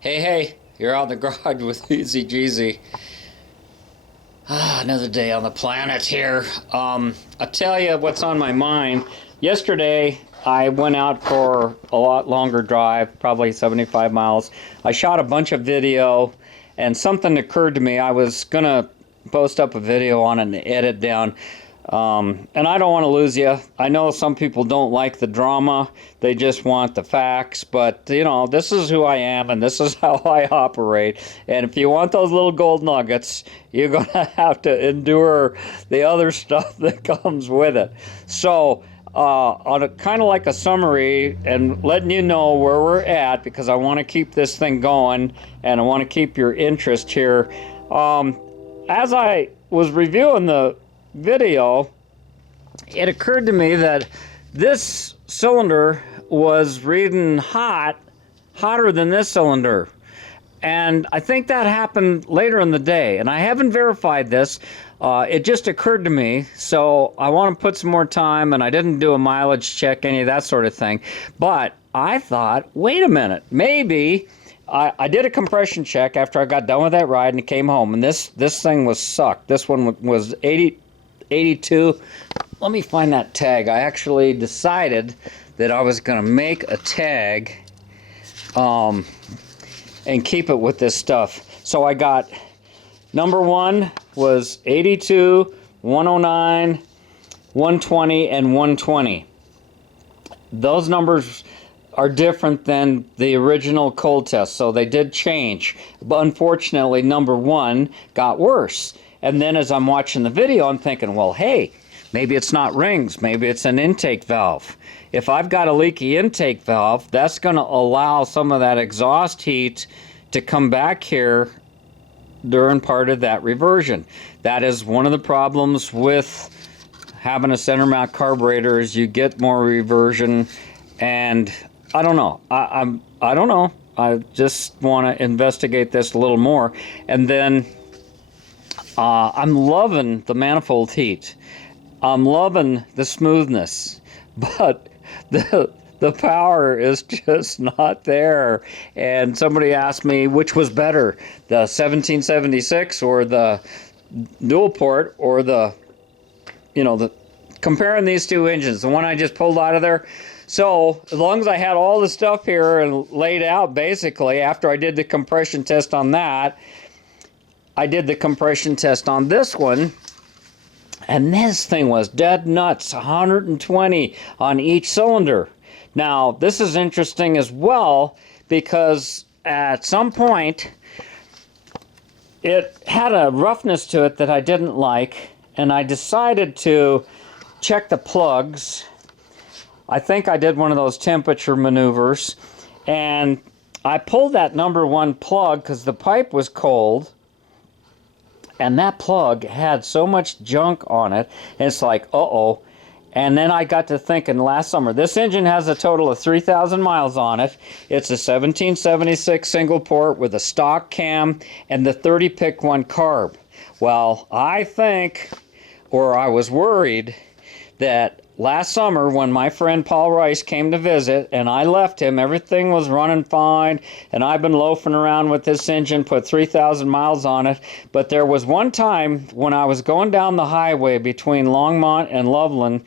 Hey, you're out in the garage with TheEZGZ. Another day on the planet here. I'll tell you what's on my mind. Yesterday, I went out for a lot longer drive, probably 75 miles. I shot a bunch of video, and something occurred to me. I was going to post up a video on it and edit down. And I don't want to lose you. I know some people don't like the drama. They just want the facts. But, you know, this is who I am and this is how I operate. And if you want those little gold nuggets, you're going to have to endure the other stuff that comes with it. So, on a kind of like a summary and letting you know where we're at, because I want to keep this thing going and I want to keep your interest here. As I was reviewing the video, it occurred to me that this cylinder was reading hotter than this cylinder, and I think that happened later in the day, and I haven't verified this. It just occurred to me, so I want to put some more time, and I didn't do a mileage check, any of that sort of thing, but I thought, wait a minute, maybe I did a compression check after I got done with that ride and came home, and this thing was sucked. This one was 82. Let me find that tag. I actually decided that I was going to make a tag and keep it with this stuff. So I got number one was 82, 109, 120, and 120. Those numbers are different than the original cold test, so they did change. But unfortunately, number one got worse. And then as I'm watching the video, I'm thinking, well, hey, maybe it's not rings, maybe it's an intake valve. If I've got a leaky intake valve, that's going to allow some of that exhaust heat to come back here during part of that reversion. That is one of the problems with having a center mount carburetor, is you get more reversion. And I don't know. I don't know. I just want to investigate this a little more. And then I'm loving the manifold heat. I'm loving the smoothness, but the power is just not there. And somebody asked me which was better, the 1776 or the dual port, or the comparing these two engines, the one I just pulled out of there. So as long as I had all the stuff here and laid out, basically, after I did the compression test on that, I did the compression test on this one, and this thing was dead nuts, 120 on each cylinder. Now, this is interesting as well, because at some point, it had a roughness to it that I didn't like, and I decided to check the plugs. I think I did one of those temperature maneuvers, and I pulled that number one plug because the pipe was cold, and that plug had so much junk on it, and it's like, uh-oh. And then I got to thinking last summer, this engine has a total of 3,000 miles on it. It's a 1776 single port with a stock cam and the 30-pick 1 carb. Well, I think, or I was worried, that last summer when my friend Paul Rice came to visit and I left him, everything was running fine, and I've been loafing around with this engine, put 3,000 miles on it. But there was one time when I was going down the highway between Longmont and Loveland,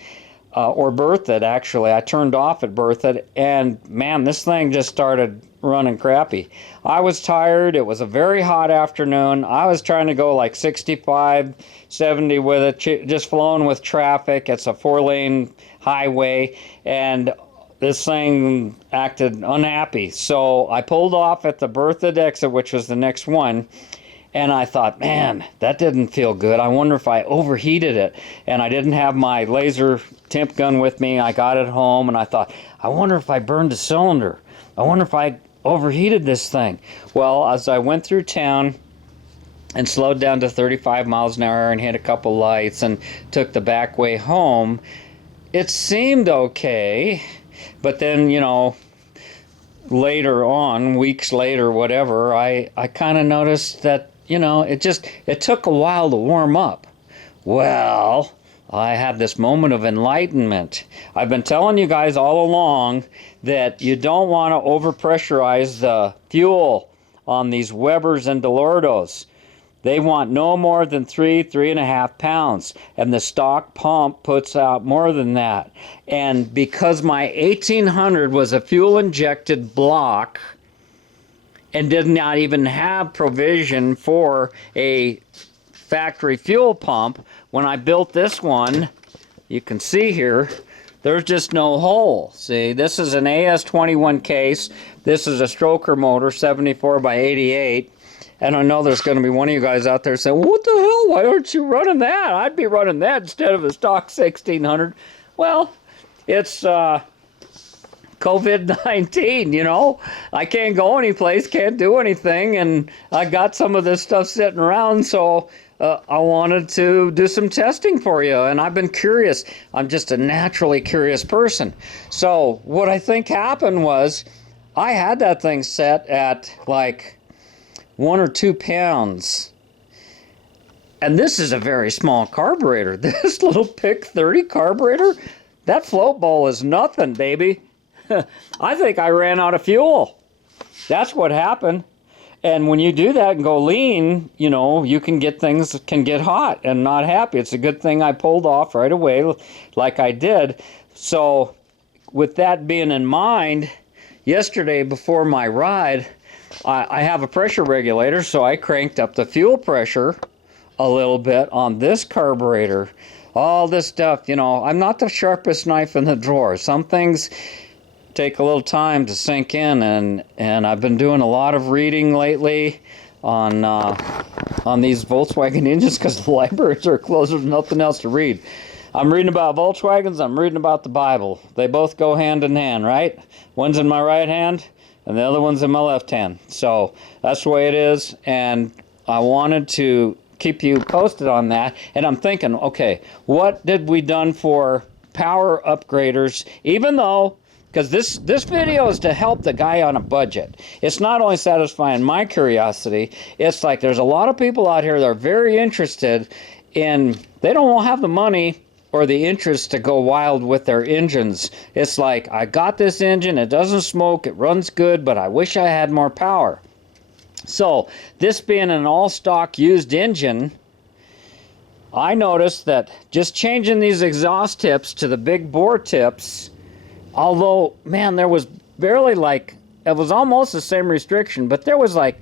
or Berthoud, actually. I turned off at Berthoud, and man, this thing just started running crappy. I was tired. It was a very hot afternoon. I was trying to go like 65, 70 with it, just flowing with traffic. It's a 4-lane highway, and this thing acted unhappy. So I pulled off at the Berthoud exit, which was the next one, and I thought, man, that didn't feel good. I wonder if I overheated it. And I didn't have my laser temp gun with me. I got it home, and I thought, I wonder if I burned a cylinder. I wonder if I overheated this thing. Well, as I went through town and slowed down to 35 miles an hour and hit a couple lights and took the back way home, it seemed okay. But then, later on, weeks later, whatever, I kind of noticed that, it took a while to warm up. Well, I had this moment of enlightenment. I've been telling you guys all along that you don't want to overpressurize the fuel on these Webers and Delordos. They want no more than 3.5 pounds, and the stock pump puts out more than that. And because my 1800 was a fuel-injected block and did not even have provision for a factory fuel pump, when I built this one, you can see here, there's just no hole. See, this is an AS21 case. This is a stroker motor, 74 by 88. And I know there's going to be one of you guys out there saying, what the hell, why aren't you running that? I'd be running that instead of a stock 1600. Well, it's COVID-19, you know. I can't go anyplace, can't do anything, and I got some of this stuff sitting around, so I wanted to do some testing for you, and I've been curious. I'm just a naturally curious person. So what I think happened was I had that thing set at like 1 or 2 pounds. And this is a very small carburetor. This little pt3 carburetor, that float bowl is nothing, baby. I think I ran out of fuel. That's what happened. And when you do that and go lean, you know, you can get things that can get hot and not happy. It's a good thing I pulled off right away like I did. So with that being in mind, yesterday before my ride, I have a pressure regulator, so I cranked up the fuel pressure a little bit on this carburetor. All this stuff, you know, I'm not the sharpest knife in the drawer. Some things take a little time to sink in, and I've been doing a lot of reading lately on these Volkswagen engines because the libraries are closed. There's nothing else to read. I'm reading about Volkswagens, I'm reading about the Bible. They both go hand in hand, right? One's in my right hand, and the other one's in my left hand. So that's the way it is, and I wanted to keep you posted on that. And I'm thinking, okay, what did we done for power upgraders, even though, because this video is to help the guy on a budget. It's not only satisfying my curiosity, it's like there's a lot of people out here that are very interested in, they don't have the money or the interest to go wild with their engines. It's like, I got this engine, it doesn't smoke, it runs good, but I wish I had more power. So, this being an all-stock used engine, I noticed that just changing these exhaust tips to the big bore tips, although, man, there was barely like, it was almost the same restriction, but there was like,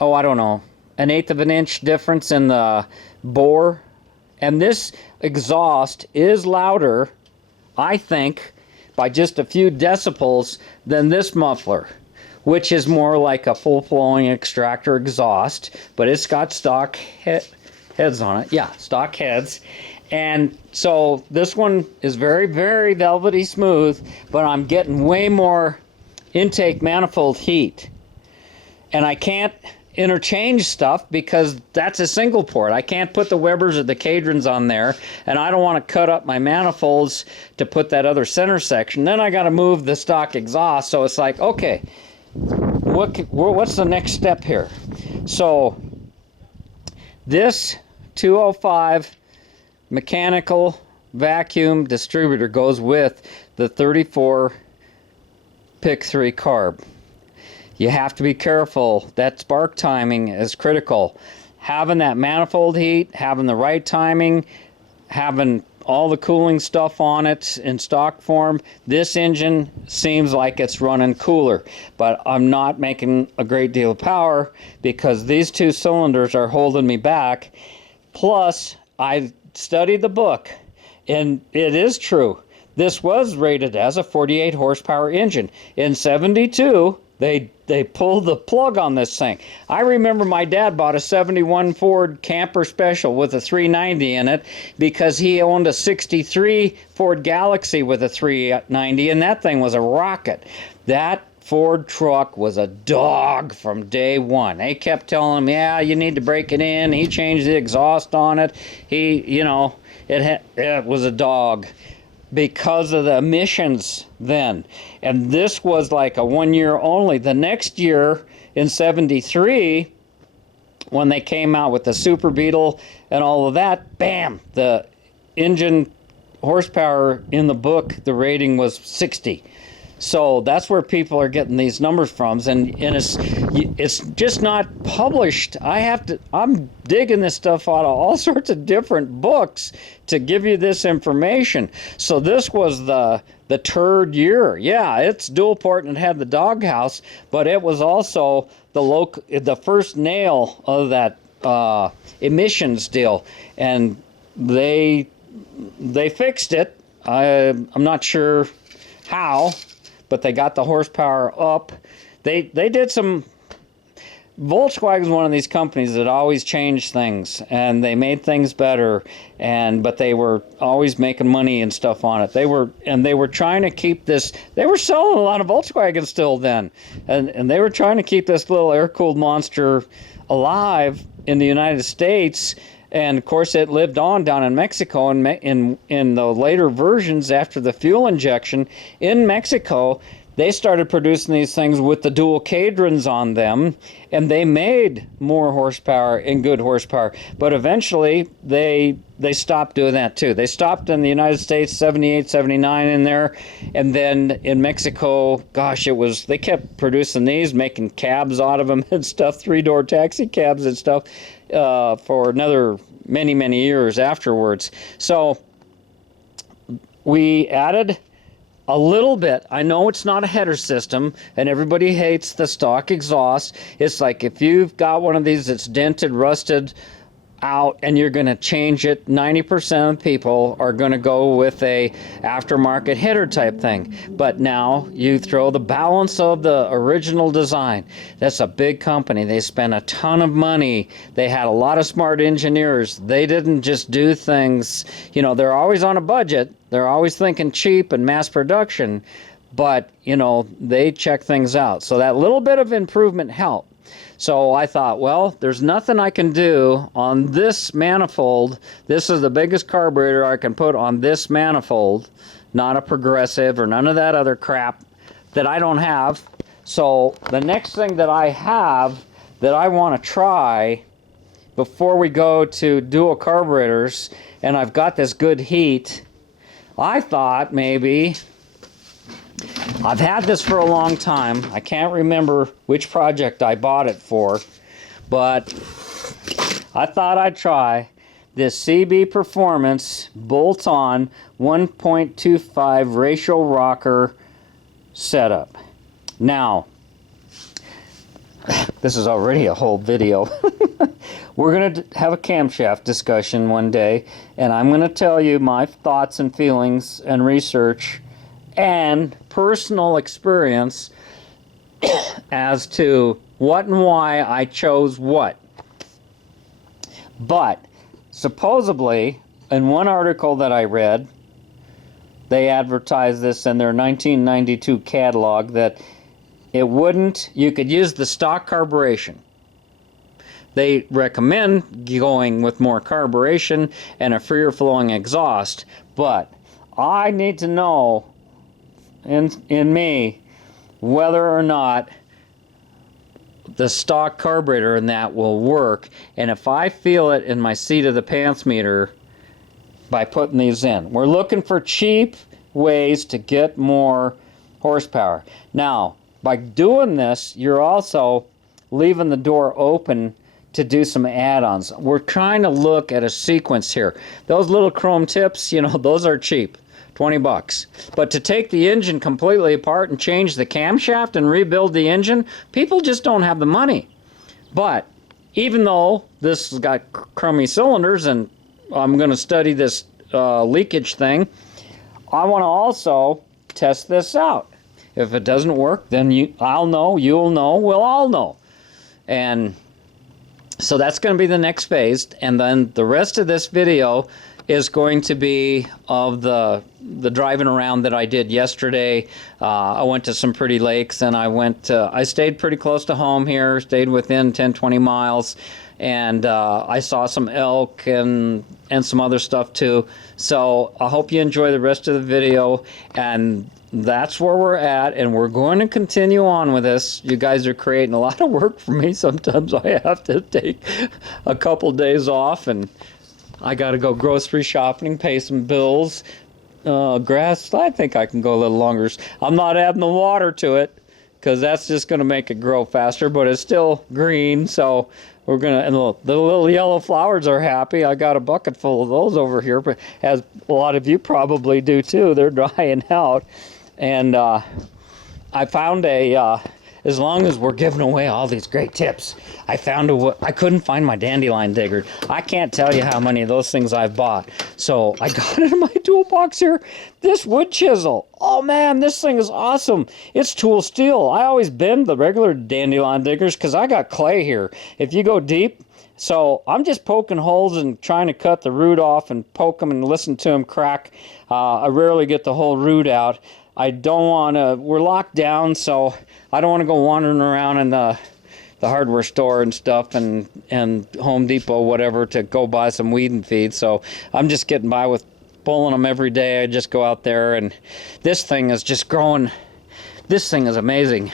oh, I don't know, 1/8 of an inch difference in the bore. And this exhaust is louder, I think, by just a few decibels than this muffler, which is more like a full-flowing extractor exhaust, but it's got stock heads on it. Yeah, stock heads. And so this one is very, very velvety smooth, but I'm getting way more intake manifold heat. And I can't interchange stuff because that's a single port. I can't put the Webers or the Cadrons on there, and I don't want to cut up my manifolds to put that other center section. Then I got to move the stock exhaust. So it's like, okay, what's the next step here? So this 205 mechanical vacuum distributor goes with the 34 pt3 carb. You have to be careful. That spark timing is critical. Having that manifold heat, having the right timing, having all the cooling stuff on it in stock form, this engine seems like it's running cooler. But I'm not making a great deal of power because these two cylinders are holding me back. Plus, I studied the book, and it is true. This was rated as a 48 horsepower engine. In 72, they pulled the plug on this thing. I remember my dad bought a 71 Ford Camper Special with a 390 in it because he owned a 63 Ford Galaxy with a 390, and that thing was a rocket. That Ford truck was a dog from day one. They kept telling him, yeah, you need to break it in. He changed the exhaust on it. It was a dog because of the emissions then. And this was like a 1 year only. The next year in 73, when they came out with the Super Beetle and all of that, bam, the engine horsepower in the book, the rating was 60. So that's where people are getting these numbers from, and it's just not published. I'm digging this stuff out of all sorts of different books to give you this information. So this was the turd year. Yeah, it's dual port and it had the doghouse, but it was also the first nail of that emissions deal, and they fixed it. I'm not sure how, but they got the horsepower up. They did some. Volkswagen is one of these companies that always change things, and they made things better, but they were always making money and stuff on it. They were trying to keep this. They were selling a lot of Volkswagen still then, and they were trying to keep this little air-cooled monster alive in the United States. And of course, it lived on down in Mexico, and in the later versions after the fuel injection in Mexico, they started producing these things with the dual cadrons on them, and they made more horsepower and good horsepower. But eventually, they stopped doing that too. They stopped in the United States, 78, 79 in there, and then in Mexico, gosh, they kept producing these, making cabs out of them and stuff, 3-door taxi cabs and stuff, for another many, many years afterwards. So we added a little bit. I know it's not a header system, and everybody hates the stock exhaust. It's like if you've got one of these that's dented, rusted out, and you're going to change it, 90% of people are going to go with a aftermarket header type thing. But now you throw the balance of the original design. That's a big company. They spent a ton of money. They had a lot of smart engineers. They didn't just do things, they're always on a budget. They're always thinking cheap and mass production, but they check things out. So that little bit of improvement helped. So I thought, well, there's nothing I can do on this manifold. This is the biggest carburetor I can put on this manifold, not a progressive or none of that other crap that I don't have. So the next thing that I have that I want to try before we go to dual carburetors, and I've got this good heat, I thought maybe, I've had this for a long time. I can't remember which project I bought it for, but I thought I'd try this CB Performance bolt-on 1.25 ratio rocker setup. Now, this is already a whole video. We're going to have a camshaft discussion one day, and I'm going to tell you my thoughts and feelings and research and personal experience as to what and why I chose what. But supposedly, in one article that I read, they advertised this in their 1992 catalog that you could use the stock carburation. They recommend going with more carburation and a freer flowing exhaust, but I need to know in me whether or not the stock carburetor in that will work, and if I feel it in my seat of the pants meter by putting these in. We're looking for cheap ways to get more horsepower. Now, by doing this, you're also leaving the door open to do some add-ons. We're trying to look at a sequence here. Those little chrome tips, those are cheap. 20 bucks. But to take the engine completely apart and change the camshaft and rebuild the engine, people just don't have the money. But even though this has got crummy cylinders, and I'm going to study this leakage thing, I want to also test this out. If it doesn't work, then I'll know, you'll know, we'll all know. And so that's going to be the next phase. And then the rest of this video is going to be of the driving around that I did yesterday. I went to some pretty lakes, and I stayed pretty close to home here, stayed within 10-20 miles, and I saw some elk and some other stuff too. So I hope you enjoy the rest of the video, and that's where we're at, and we're going to continue on with this. You guys are creating a lot of work for me. Sometimes I have to take a couple days off, and I got to go grocery shopping, pay some bills, grass, I think I can go a little longer. I'm not adding the water to it because that's just going to make it grow faster, but it's still green, so we're going to, and the little yellow flowers are happy. I got a bucket full of those over here, but as a lot of you probably do too, they're drying out. And I found as long as we're giving away all these great tips, I couldn't find my dandelion digger. I can't tell you how many of those things I've bought. So I got it in my toolbox here. This wood chisel. Oh man, this thing is awesome. It's tool steel. I always bend the regular dandelion diggers because I got clay here. If you go deep, so I'm just poking holes and trying to cut the root off and poke them and listen to them crack. I rarely get the whole root out. I don't want to, we're locked down, so I don't want to go wandering around in the hardware store and stuff and Home Depot, whatever, to go buy some weed and feed. So I'm just getting by with pulling them every day. I just go out there, and this thing is just growing. This thing is amazing.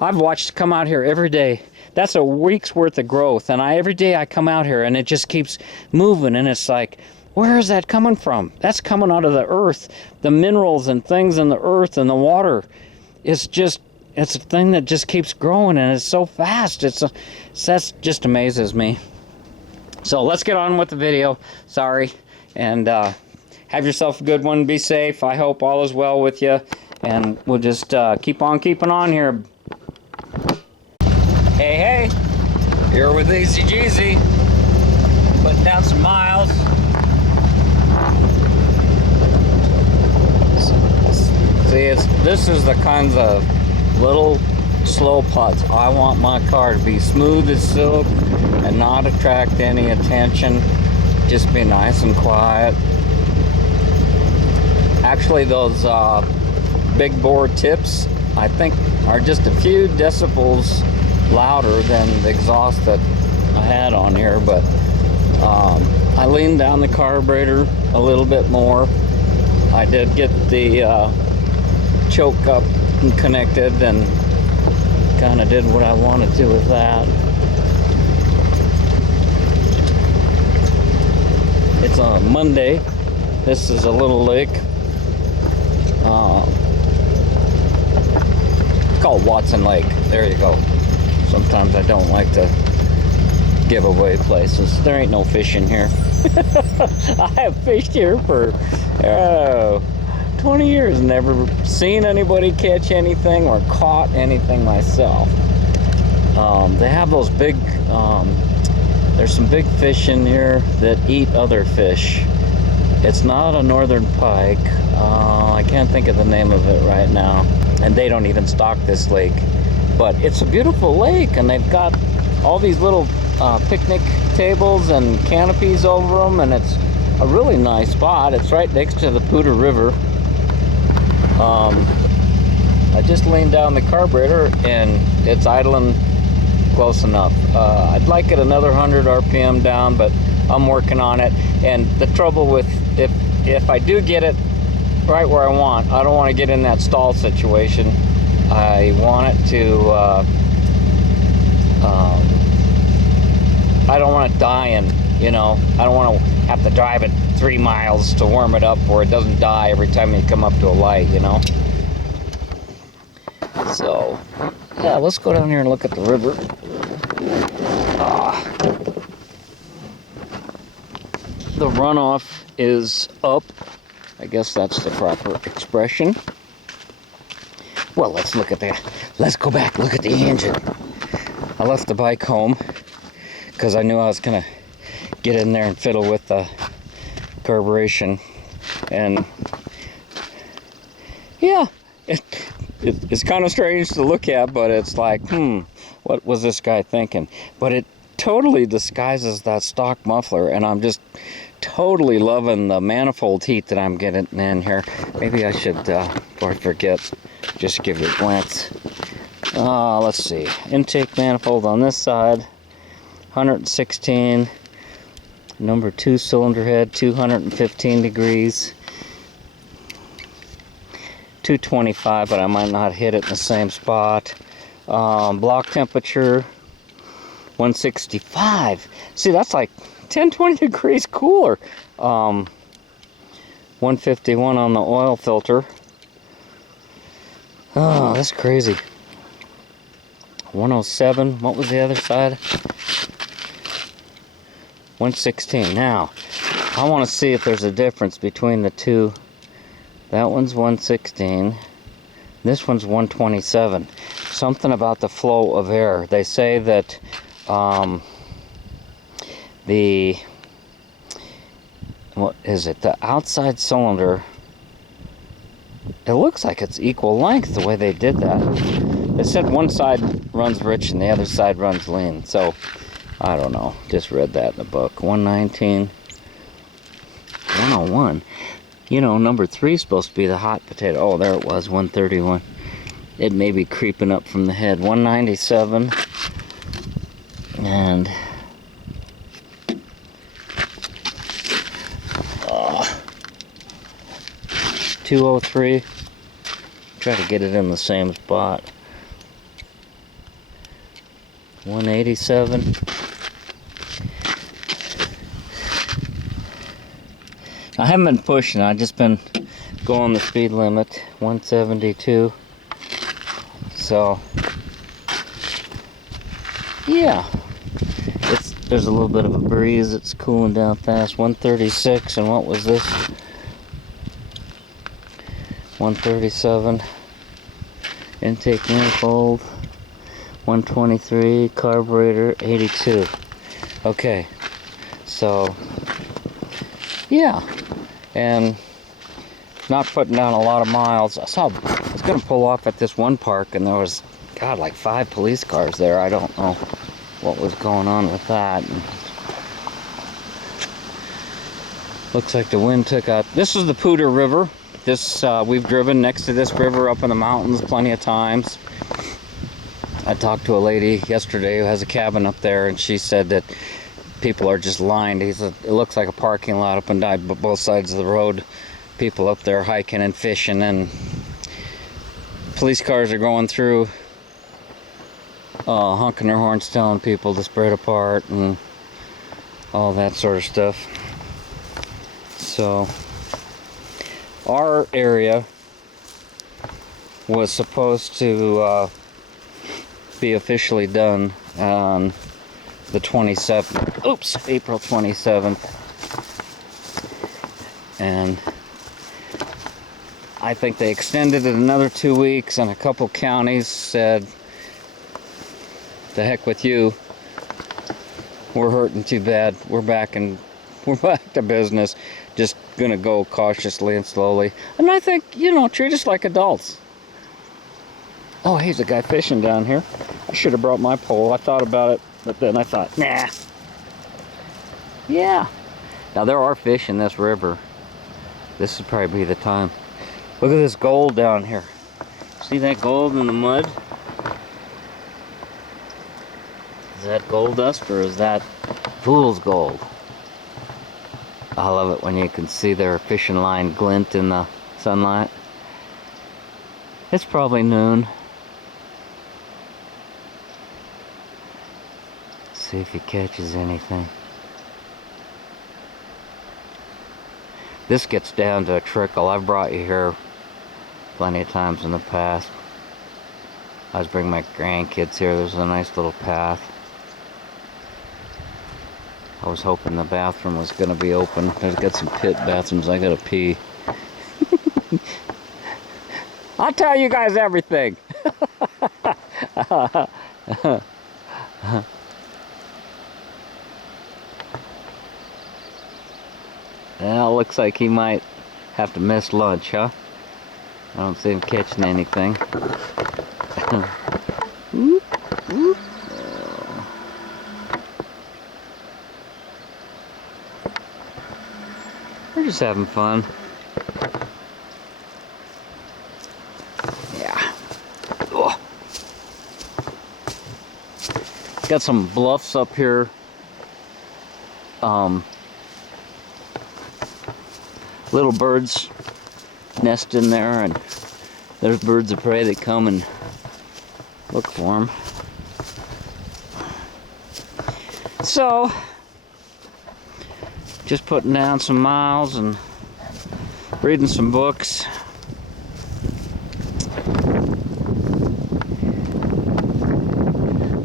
I've watched come out here every day. That's a week's worth of growth, and every day I come out here and it just keeps moving, and it's like, where is that coming from? That's coming out of the earth. The minerals and things in the earth and the water. It's a thing that just keeps growing, and it's so fast. That just amazes me. So let's get on with the video. Sorry. And have yourself a good one. Be safe. I hope all is well with you. And we'll just keep on keeping on here. Hey. Here with TheEZGZ. Putting down some miles. See, this is the kinds of little slow putts. I want my car to be smooth as silk and not attract any attention. Just be nice and quiet. Actually, those big bore tips, I think, are just a few decibels louder than the exhaust that I had on here, but I leaned down the carburetor a little bit more. I did get the choke up and connected, and kind of did what I wanted to with that. It's on Monday. This is a little lake called Watson Lake. There you go. Sometimes I don't like to give away places. There ain't no fish in here. I have fished here for 20 years, never seen anybody catch anything or caught anything myself. They have those big, there's some big fish in here that eat other fish. It's not a northern pike. I can't think of the name of it right now. And they don't even stock this lake. But it's a beautiful lake, and they've got all these little picnic tables and canopies over them, and it's a really nice spot. It's right next to the Poudre River. I just leaned down the carburetor and it's idling close enough. I'd like it another 100 RPM down, but I'm working on it. And the trouble with, if I do get it right where I want, I don't want to get in that stall situation. I want it to, I don't want it dying, you know. I don't want to have to drive it 3 miles to warm it up where it doesn't die every time you come up to a light, you know. So, yeah, let's go down here and look at the river. The runoff is up. I guess that's the proper expression. Well, let's look at that. Let's go back, look at the engine. I left the bike home because I knew I was going to get in there and fiddle with the carburation. And yeah, it's kind of strange to look at, but it's like, what was this guy thinking? But it totally disguises that stock muffler, and I'm just totally loving the manifold heat that I'm getting in here. Maybe I should, before I forget, just give you a glance. Let's see. Intake manifold on this side, 116. Number 2 cylinder head, 215 degrees. 225, but I might not hit it in the same spot. Block temperature, 165. See, that's like 10-20 degrees cooler. 151 on the oil filter. Oh, that's crazy. 107. What was the other side? 116. Now, I want to see if there's a difference between the two. That one's 116. This one's 127. Something about the flow of air. They say that what is it? The outside cylinder, it looks like it's equal length the way they did that. They said one side runs rich and the other side runs lean. So, I don't know. Just read that in the book. 119. 101. You know, number 3 is supposed to be the hot potato. Oh, there it was. 131. It may be creeping up from the head. 197. And 203. Try to get it in the same spot. 187. I haven't been pushing, I've just been going the speed limit. 172. So yeah, there's a little bit of a breeze. It's cooling down fast. 136. And what was this? 137. Intake manifold. 123. Carburetor. 82. Okay, so yeah, and not putting down a lot of miles. I was gonna pull off at this one park and there was, God, like 5 police cars there. I don't know what was going on with that. And looks like the wind took out. This is the Poudre River. This we've driven next to this river up in the mountains plenty of times. I talked to a lady yesterday who has a cabin up there, and she said that people are just lined. It looks like a parking lot up and down both sides of the road. People up there hiking and fishing, and police cars are going through, honking their horns, telling people to spread apart and all that sort of stuff. So our area was supposed to be officially done on the 27th. Oops, April 27th. And I think they extended it another 2 weeks, and a couple counties said, the heck with you, we're hurting too bad, we're back to business, just gonna go cautiously and slowly. And I think, you know, treat us like adults. Oh, here's a guy fishing down here. I should have brought my pole. I thought about it, but then I thought, nah. Yeah. Now there are fish in this river. This would probably be the time. Look at this gold down here. See that gold in the mud? Is that gold dust or is that fool's gold? I love it when you can see their fishing line glint in the sunlight. It's probably noon. See if he catches anything. This gets down to a trickle. I've brought you here plenty of times in the past. I was bringing my grandkids here. There's a nice little path. I was hoping the bathroom was going to be open. There's got some pit bathrooms. I got to pee. I'll tell you guys everything. Well, looks like he might have to miss lunch, huh? I don't see him catching anything. We're just having fun. Yeah. Oh. Got some bluffs up here. Little birds nest in there, and there's birds of prey that come and look for them. So, just putting down some miles and reading some books.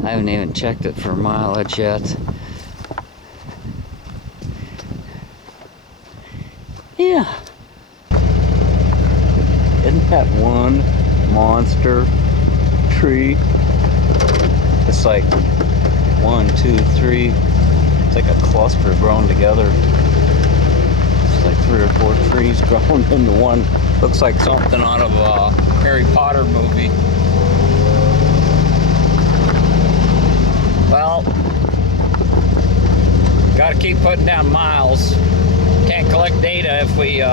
I haven't even checked it for mileage yet. Yeah. Isn't that one monster tree? It's like 1, 2, 3. It's like a cluster grown together. It's like 3 or 4 trees grown into one. Looks like something out of a Harry Potter movie. Well, gotta keep putting down miles. Can't collect data if we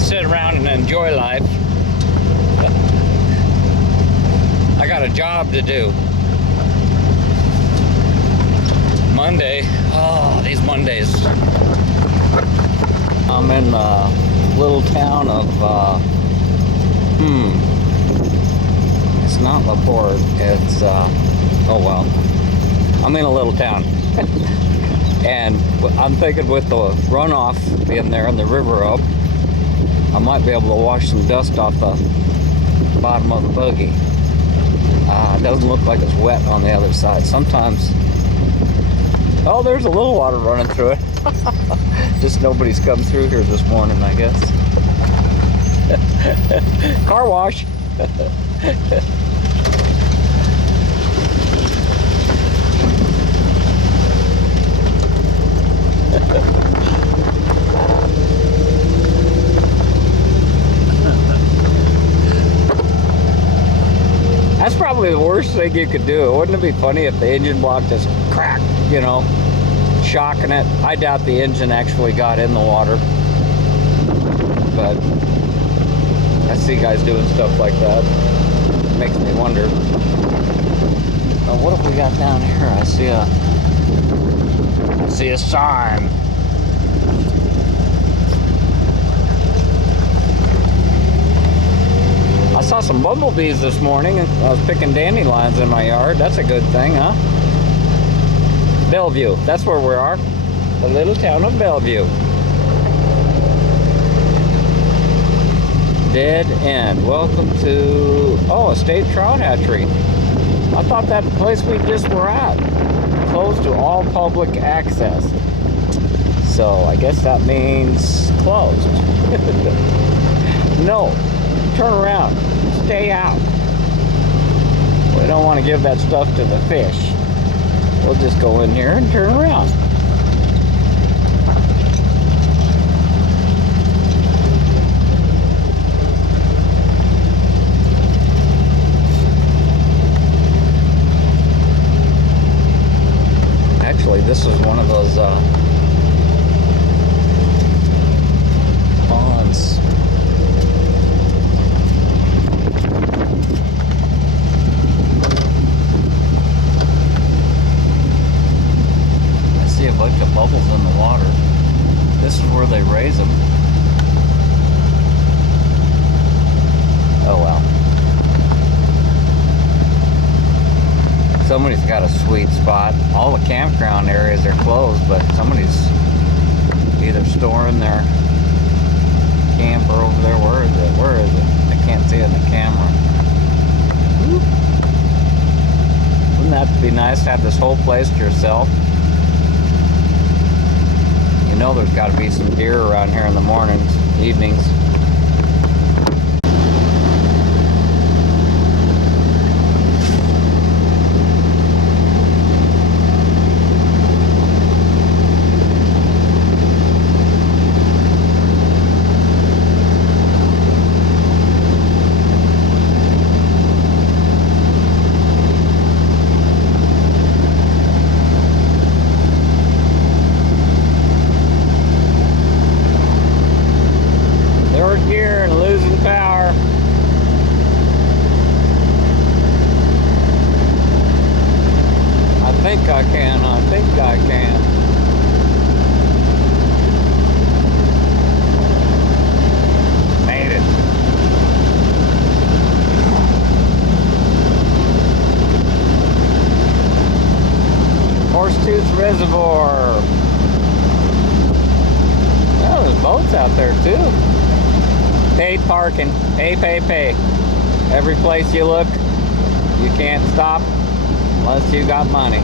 sit around and enjoy life. I got a job to do. Monday. Oh, these Mondays. I'm in the little town of, it's not LaPorte. It's, oh well. I'm in a little town. And I'm thinking with the runoff being there and the river up, I might be able to wash some dust off the bottom of the buggy. It doesn't look like it's wet on the other side. Sometimes, oh, there's a little water running through it. Just nobody's come through here this morning, I guess. Car wash. That's probably the worst thing you could do. Wouldn't it be funny if the engine block just cracked, you know, shocking it? I doubt the engine actually got in the water. But I see guys doing stuff like that. It makes me wonder. Oh, what have we got down here? I see a sign. I saw some bumblebees this morning, and I was picking dandelions in my yard. That's a good thing, huh? Bellevue, that's where we are. The little town of Bellevue. Dead end. Welcome to, oh, a state trout hatchery. I thought that place we just were at closed to all public access. So I guess that means closed. No. Turn around. Stay out. We don't want to give that stuff to the fish. We'll just go in here and turn around. Actually, this is one of those ponds. A bunch of bubbles in the water. This is where they raise them. Oh well. Somebody's got a sweet spot. All the campground areas are closed, but somebody's either storing their camper over there. Where is it? Where is it? I can't see it in the camera. Wouldn't that be nice to have this whole place to yourself? You know there's got to be some deer around here in the mornings, evenings. I think I can. Made it. Horsetooth Reservoir. Oh, there's boats out there too. Paid parking. Pay. Every place you look, you can't stop unless you got money.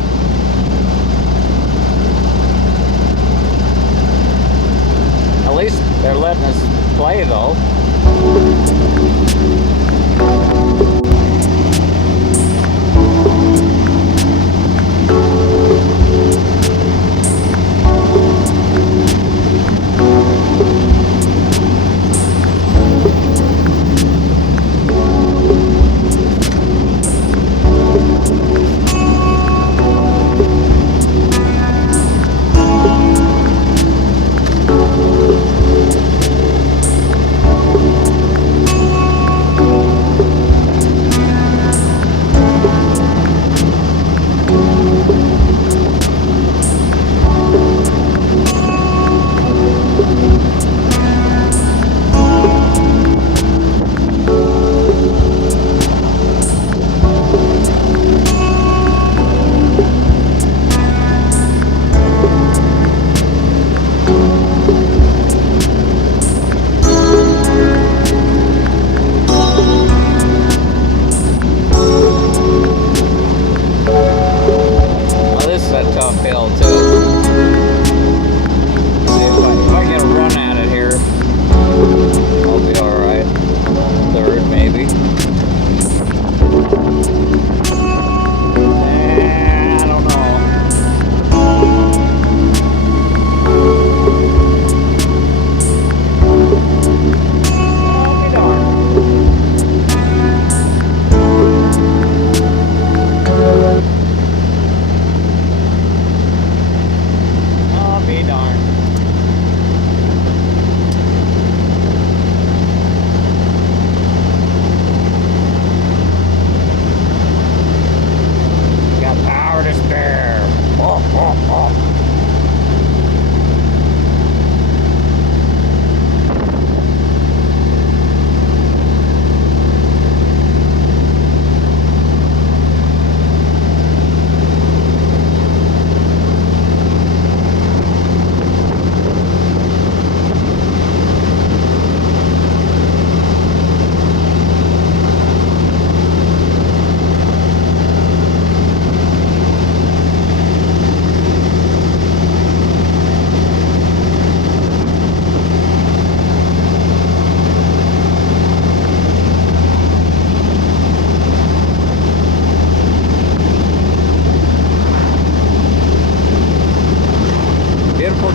At least they're letting us play though.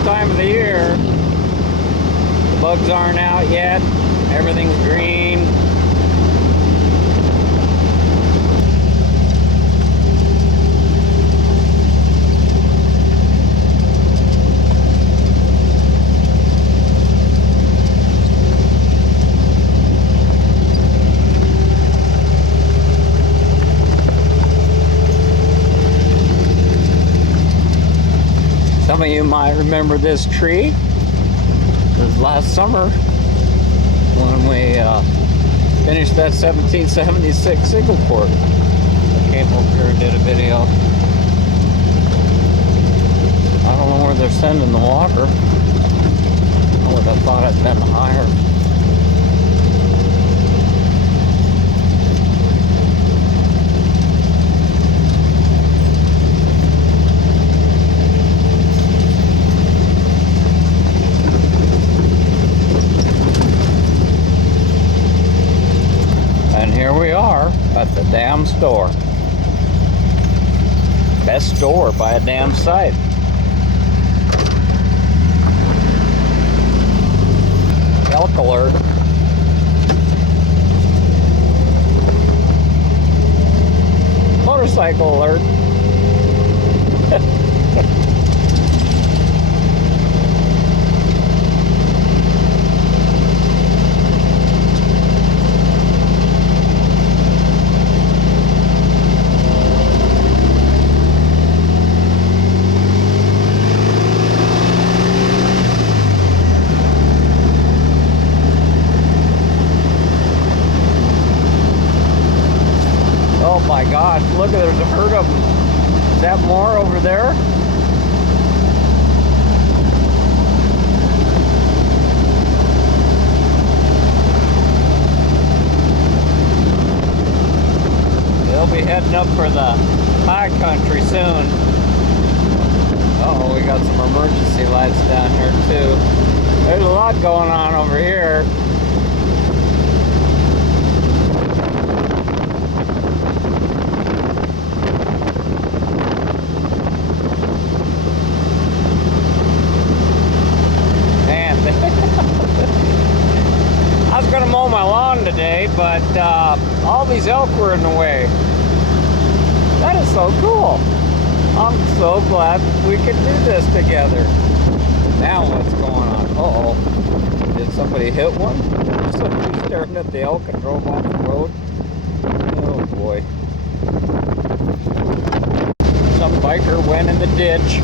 Time of the year. The bugs aren't out yet. Everything's green. Some of you might remember this tree. It was last summer when we finished that 1776 single port. I came over here and did a video. I don't know where they're sending the water. I would have thought it'd been higher. Here we are at the damn store. Best store by a damn sight. Elk alert. Motorcycle alert. Oh my gosh, look, there's a herd of them. Is that more over there? heading up for the high country soon. Uh-oh, we got some emergency lights down here too. There's a lot going on over here. I was gonna mow my lawn today, but all these elk were in the way. That is so cool. I'm so glad we could do this together. Now what's going on? Uh-oh. Did somebody hit one? Somebody staring at the elk and drove off the road? Oh boy. Some biker went in the ditch.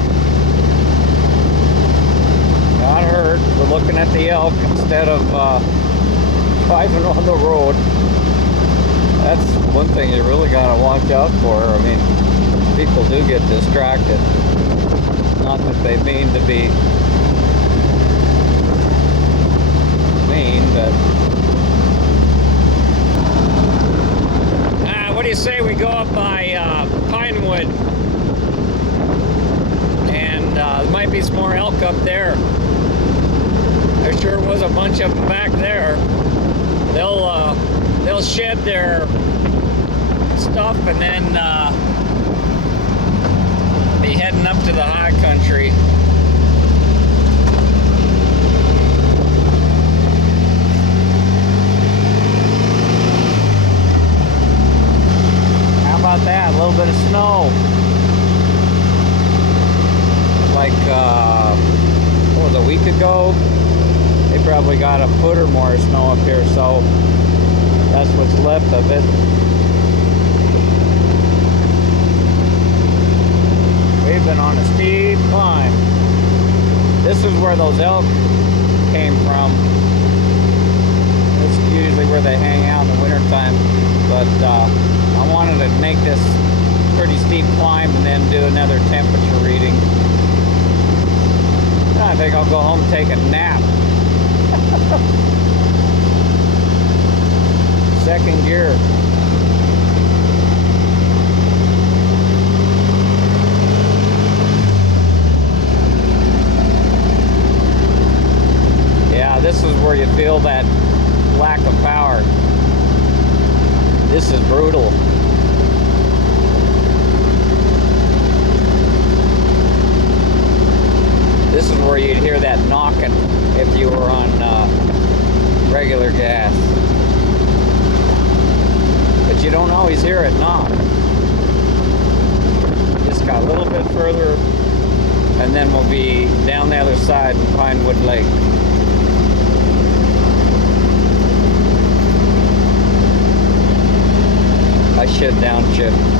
Got hurt. We're looking at the elk instead of driving on the road. That's one thing you really gotta watch out for. I mean, people do get distracted. Not that they mean to be mean, but what do you say we go up by Pinewood, and there might be some more elk up there. There sure was a bunch of them back there. They'll shed their stuff and then be heading up to the high country. How about that? A little bit of snow. Like what was it, a week ago? They probably got a foot or more of snow up here, so that's what's left of it. We've been on a steep climb. This is where those elk came from. This is usually where they hang out in the wintertime, but I wanted to make this pretty steep climb and then do another temperature reading. I think I'll go home and take a nap. Second gear. Yeah, this is where you feel that lack of power. This is brutal. This is where you'd hear that knocking if you were on regular gas. But you don't always hear it knock. Just got a little bit further and then we'll be down the other side in Pinewood Lake. I should downshift.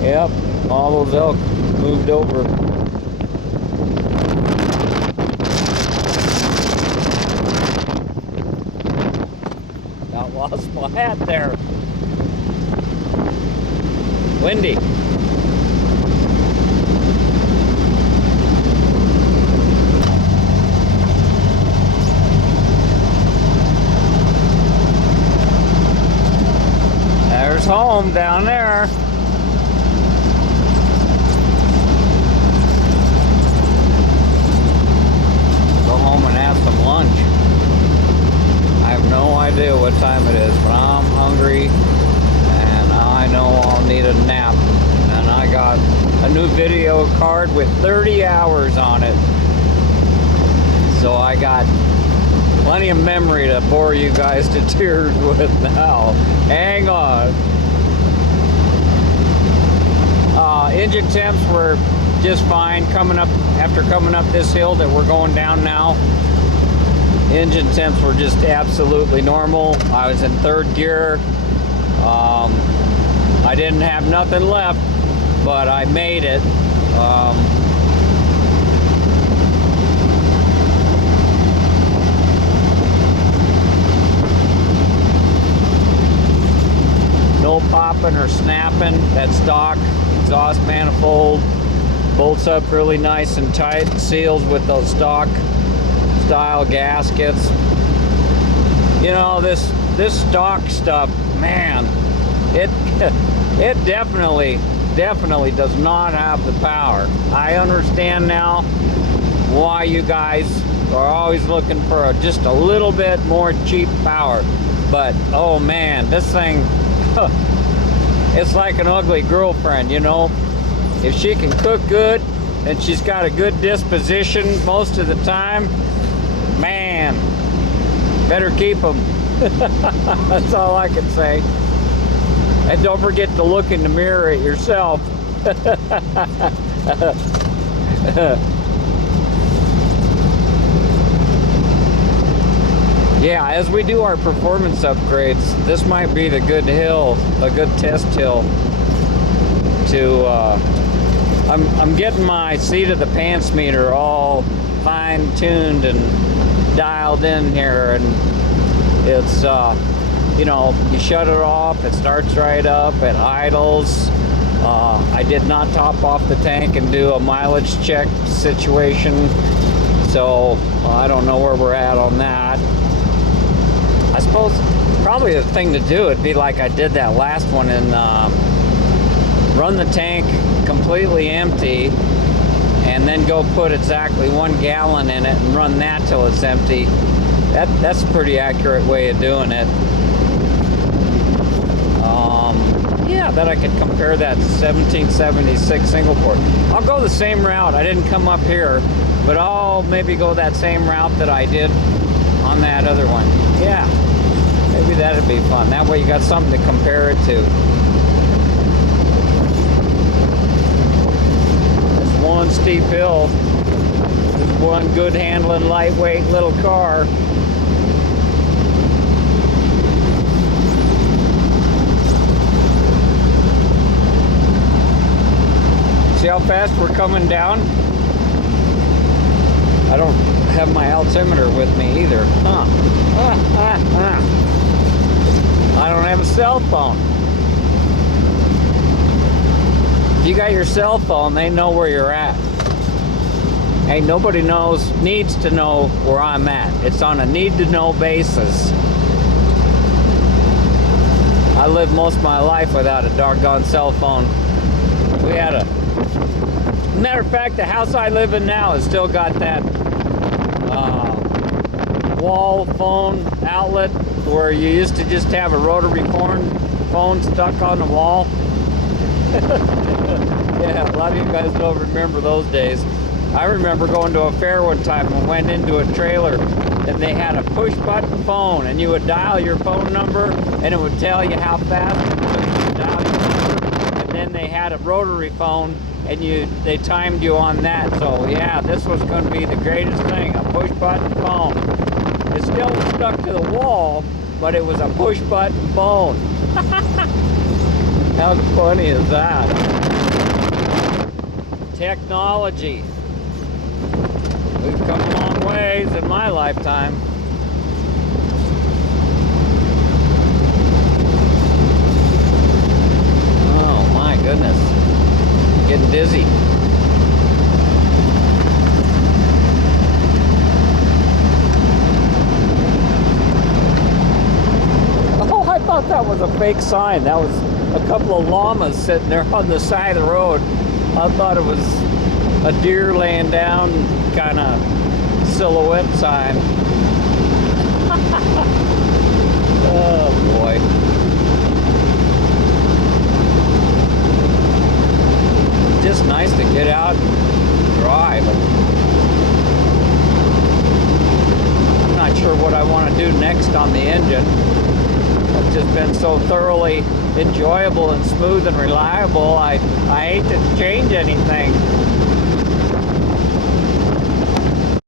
Yep, all those elk moved over. About lost my hat there. Windy. There's home down there. Home and have some lunch. I have no idea what time it is, but I'm hungry and I know I'll need a nap. And I got a new video card with 30 hours on it, so I got plenty of memory to bore you guys to tears with now. Hang on. Engine temps were just fine coming up after coming up this hill that we're going down now. Engine temps were just absolutely normal. I was in third gear. I didn't have nothing left, but I made it. no popping or snapping. That stock exhaust manifold bolts up really nice and tight, seals with those stock style gaskets. You know, this stock stuff, man, it it definitely does not have the power. I understand now why you guys are always looking for just a little bit more cheap power, but oh man, this thing it's like an ugly girlfriend, you know. If she can cook good and she's got a good disposition most of the time, man, better keep them. That's all I can say. And don't forget to look in the mirror at yourself. Yeah, as we do our performance upgrades, this might be the good hill, a good test hill to, I'm getting my seat of the pants meter all fine-tuned and dialed in here, and it's, you know, you shut it off, it starts right up, it idles. I did not top off the tank and do a mileage check situation, so I don't know where we're at on that. I suppose probably the thing to do would be like I did that last one and run the tank completely empty and then go put exactly 1 gallon in it and run that till it's empty. That's a pretty accurate way of doing it. Yeah, that I could compare that to 1776 single port. I'll go the same route. I didn't come up here, but I'll maybe go that same route that I did on that other one. Yeah, maybe that'd be fun. That way you got something to compare it to. It's one steep hill. It's one good handling, lightweight little car. See how fast we're coming down? I don't have my altimeter with me either. I don't have a cell phone. If you got your cell phone, they know where you're at. Hey, nobody needs to know where I'm at. It's on a need-to-know basis. I lived most of my life without a doggone cell phone. We had a... Matter of fact, the house I live in now has still got that wall phone outlet where you used to just have a rotary phone stuck on the wall. Yeah, a lot of you guys don't remember those days. I remember going to a fair one time and went into a trailer and they had a push button phone and you would dial your phone number and it would tell you how fast you dial your number, and then they had a rotary phone and they timed you on that. So yeah, this was going to be the greatest thing, a push button phone. It still was stuck to the wall, but it was a push button phone. How funny is that? Technology. We've come a long ways in my lifetime. Oh my goodness. Getting dizzy. Oh, I thought that was a fake sign. That was a couple of llamas sitting there on the side of the road. I thought it was a deer laying down kind of silhouette sign. Oh boy. Just nice to get out and drive. I'm not sure what I want to do next on the engine. It's just been so thoroughly enjoyable and smooth and reliable. I hate to change anything.